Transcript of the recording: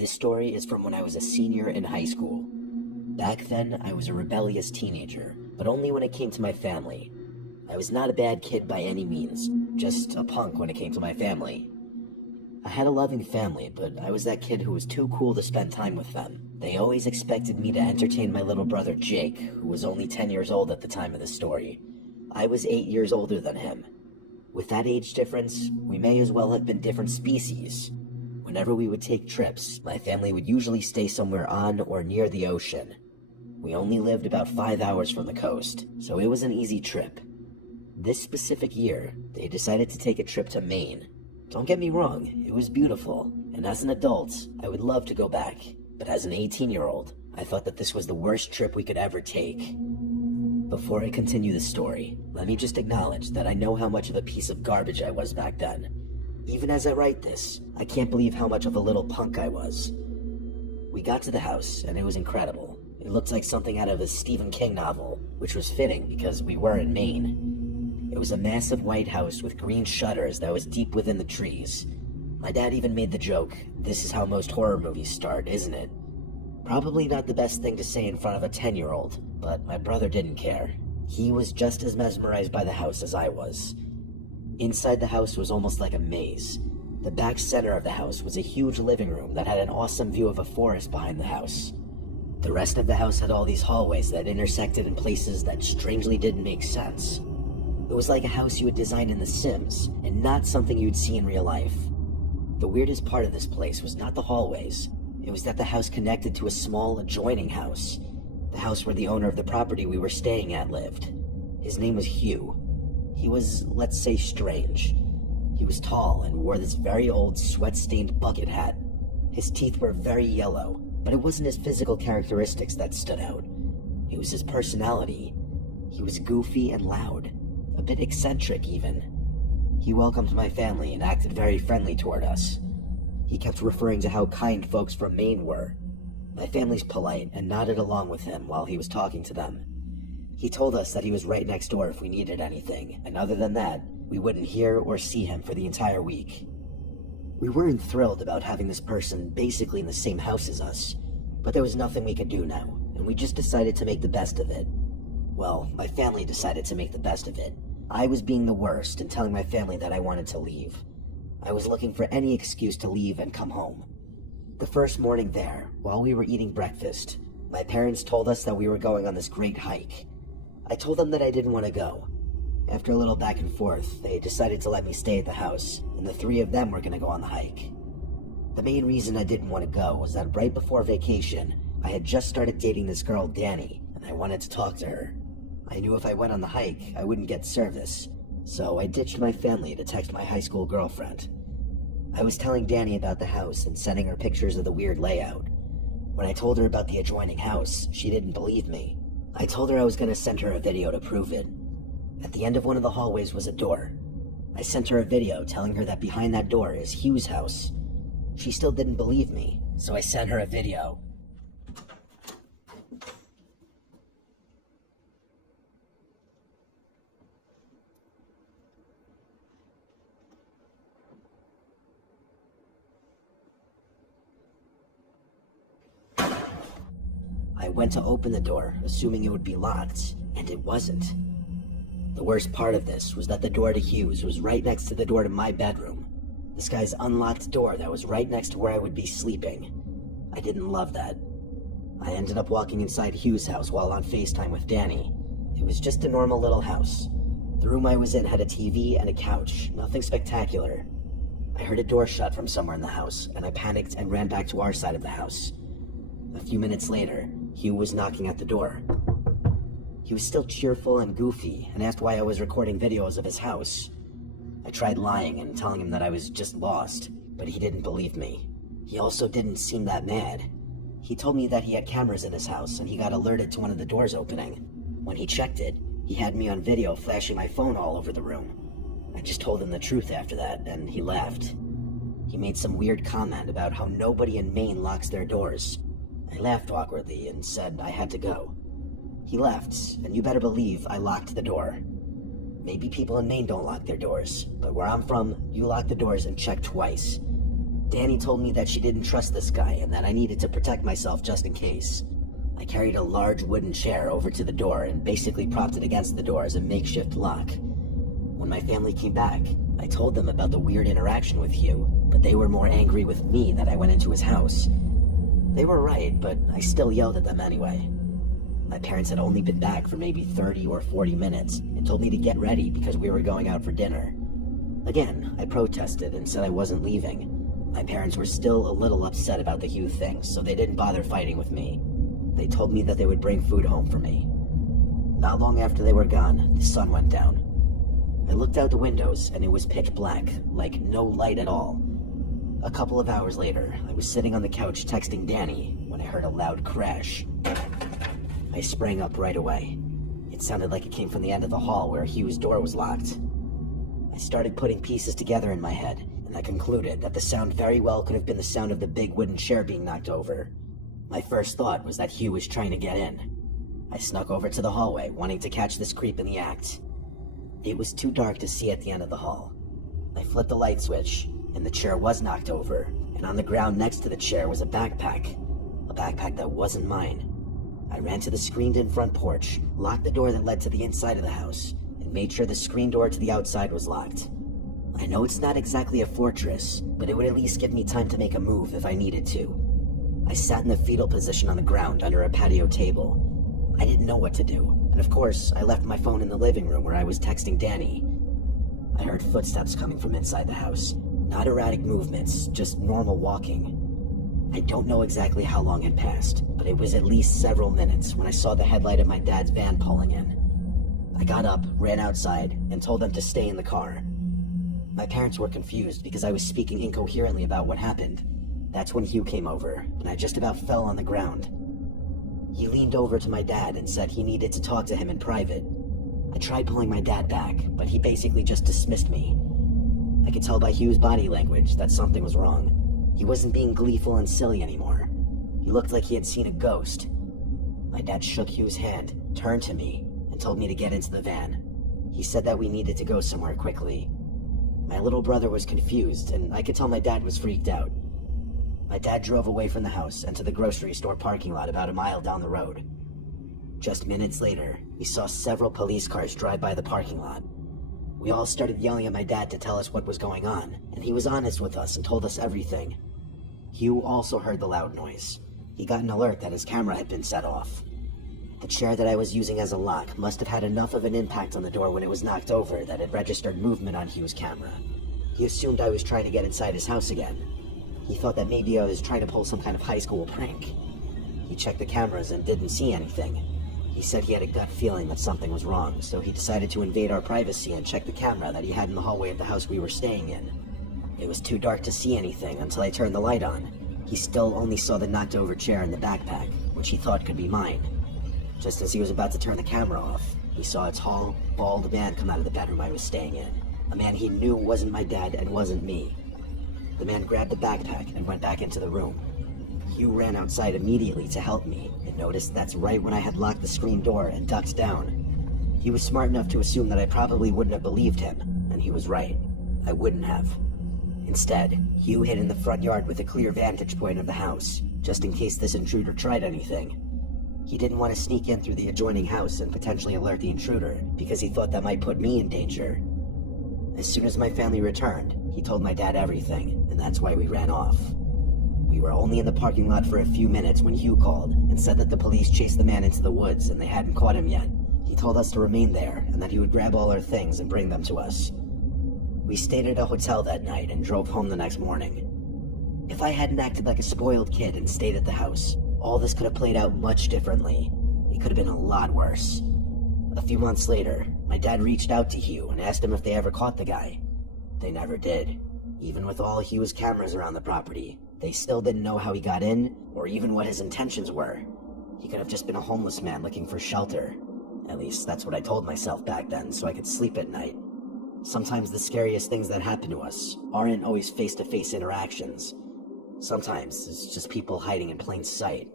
This story is from when I was a senior in high school. Back then, I was a rebellious teenager, but only when it came to my family. I was not a bad kid by any means, just a punk when it came to my family. I had a loving family, but I was that kid who was too cool to spend time with them. They always expected me to entertain my little brother Jake, who was only 10 years old at the time of the story. I was 8 years older than him. With that age difference, we may as well have been different species. Whenever we would take trips, my family would usually stay somewhere on or near the ocean. We only lived about 5 hours from the coast, so it was an easy trip. This specific year, they decided to take a trip to Maine. Don't get me wrong, it was beautiful, and as an adult, I would love to go back. But as an 18-year-old, I thought that this was the worst trip we could ever take. Before I continue the story, let me just acknowledge that I know how much of a piece of garbage I was back then. Even as I write this, I can't believe how much of a little punk I was. We got to the house, and it was incredible. It looked like something out of a Stephen King novel, which was fitting because we were in Maine. It was a massive white house with green shutters that was deep within the trees. My dad even made the joke, "This is how most horror movies start, isn't it?" Probably not the best thing to say in front of a 10-year-old, but my brother didn't care. He was just as mesmerized by the house as I was. Inside the house was almost like a maze. The back center of the house was a huge living room that had an awesome view of a forest behind the house. The rest of the house had all these hallways that intersected in places that strangely didn't make sense. It was like a house you would design in The Sims, and not something you'd see in real life. The weirdest part of this place was not the hallways. It was that the house connected to a small adjoining house. The house where the owner of the property we were staying at lived. His name was Hugh. He was, let's say, strange. He was tall and wore this very old sweat-stained bucket hat. His teeth were very yellow, but it wasn't his physical characteristics that stood out. It was his personality. He was goofy and loud, a bit eccentric even. He welcomed my family and acted very friendly toward us. He kept referring to how kind folks from Maine were. My family's polite and nodded along with him while he was talking to them. He told us that he was right next door if we needed anything, and other than that, we wouldn't hear or see him for the entire week. We weren't thrilled about having this person basically in the same house as us, but there was nothing we could do now, and we just decided to make the best of it. Well, my family decided to make the best of it. I was being the worst and telling my family that I wanted to leave. I was looking for any excuse to leave and come home. The first morning there, while we were eating breakfast, my parents told us that we were going on this great hike. I told them that I didn't want to go. After a little back and forth, they decided to let me stay at the house, and the three of them were going to go on the hike. The main reason I didn't want to go was that right before vacation, I had just started dating this girl, Danny, and I wanted to talk to her. I knew if I went on the hike, I wouldn't get service, so I ditched my family to text my high school girlfriend. I was telling Danny about the house and sending her pictures of the weird layout. When I told her about the adjoining house, she didn't believe me. I told her I was going to send her a video to prove it. At the end of one of the hallways was a door. I sent her a video telling her that behind that door is Hugh's house. She still didn't believe me, so I sent her a video. I went to open the door, assuming it would be locked, and it wasn't. The worst part of this was that the door to Hugh's was right next to the door to my bedroom. This guy's unlocked door that was right next to where I would be sleeping. I didn't love that. I ended up walking inside Hugh's house while on FaceTime with Danny. It was just a normal little house. The room I was in had a TV and a couch, nothing spectacular. I heard a door shut from somewhere in the house, and I panicked and ran back to our side of the house. A few minutes later, Hugh was knocking at the door. He was still cheerful and goofy and asked why I was recording videos of his house. I tried lying and telling him that I was just lost, but he didn't believe me. He also didn't seem that mad. He told me that he had cameras in his house and he got alerted to one of the doors opening. When he checked it, he had me on video flashing my phone all over the room. I just told him the truth after that, and he laughed. He made some weird comment about how nobody in Maine locks their doors. I laughed awkwardly and said I had to go. He left, and you better believe I locked the door. Maybe people in Maine don't lock their doors, but where I'm from, you lock the doors and check twice. Danny told me that she didn't trust this guy and that I needed to protect myself just in case. I carried a large wooden chair over to the door and basically propped it against the door as a makeshift lock. When my family came back, I told them about the weird interaction with Hugh, but they were more angry with me that I went into his house. They were right, but I still yelled at them anyway. My parents had only been back for maybe 30 or 40 minutes and told me to get ready because we were going out for dinner. Again, I protested and said I wasn't leaving. My parents were still a little upset about the Hugh thing, so they didn't bother fighting with me. They told me that they would bring food home for me. Not long after they were gone, the sun went down. I looked out the windows and it was pitch black, like no light at all. A couple of hours later, I was sitting on the couch texting Danny when I heard a loud crash. I sprang up right away. It sounded like it came from the end of the hall where Hugh's door was locked. I started putting pieces together in my head, and I concluded that the sound very well could have been the sound of the big wooden chair being knocked over. My first thought was that Hugh was trying to get in. I snuck over to the hallway, wanting to catch this creep in the act. It was too dark to see at the end of the hall. I flipped the light switch, and the chair was knocked over, and on the ground next to the chair was a backpack that wasn't mine. I ran to the screened-in front porch, locked the door that led to the inside of the house, and made sure the screen door to the outside was locked. I know it's not exactly a fortress, but it would at least give me time to make a move if I needed to. I sat in the fetal position on the ground under a patio table. I didn't know what to do, and of course, I left my phone in the living room where I was texting Danny. I heard footsteps coming from inside the house. Not erratic movements, just normal walking. I don't know exactly how long had passed, but it was at least several minutes when I saw the headlight of my dad's van pulling in. I got up, ran outside, and told them to stay in the car. My parents were confused because I was speaking incoherently about what happened. That's when Hugh came over, and I just about fell on the ground. He leaned over to my dad and said he needed to talk to him in private. I tried pulling my dad back, but he basically just dismissed me. I could tell by Hugh's body language that something was wrong. He wasn't being gleeful and silly anymore. He looked like he had seen a ghost. My dad shook Hugh's hand, turned to me, and told me to get into the van. He said that we needed to go somewhere quickly. My little brother was confused, and I could tell my dad was freaked out. My dad drove away from the house and to the grocery store parking lot about a mile down the road. Just minutes later, we saw several police cars drive by the parking lot. We all started yelling at my dad to tell us what was going on, and he was honest with us and told us everything. Hugh also heard the loud noise. He got an alert that his camera had been set off. The chair that I was using as a lock must have had enough of an impact on the door when it was knocked over that it registered movement on Hugh's camera. He assumed I was trying to get inside his house again. He thought that maybe I was trying to pull some kind of high school prank. He checked the cameras and didn't see anything. He said he had a gut feeling that something was wrong, so he decided to invade our privacy and check the camera that he had in the hallway of the house we were staying in. It was too dark to see anything until I turned the light on. He still only saw the knocked over chair and the backpack, which he thought could be mine. Just as he was about to turn the camera off, he saw a tall, bald man come out of the bedroom I was staying in. A man he knew wasn't my dad and wasn't me. The man grabbed the backpack and went back into the room. Hugh ran outside immediately to help me, and noticed that's right when I had locked the screen door and ducked down. He was smart enough to assume that I probably wouldn't have believed him, and he was right. I wouldn't have. Instead, Hugh hid in the front yard with a clear vantage point of the house, just in case this intruder tried anything. He didn't want to sneak in through the adjoining house and potentially alert the intruder, because he thought that might put me in danger. As soon as my family returned, he told my dad everything, and that's why we ran off. We were only in the parking lot for a few minutes when Hugh called and said that the police chased the man into the woods and they hadn't caught him yet. He told us to remain there and that he would grab all our things and bring them to us. We stayed at a hotel that night and drove home the next morning. If I hadn't acted like a spoiled kid and stayed at the house, all this could have played out much differently. It could have been a lot worse. A few months later, my dad reached out to Hugh and asked him if they ever caught the guy. They never did. Even with all Hugh's cameras around the property, they still didn't know how he got in, or even what his intentions were. He could have just been a homeless man looking for shelter. At least that's what I told myself back then, so I could sleep at night. Sometimes the scariest things that happen to us aren't always face-to-face interactions. Sometimes it's just people hiding in plain sight.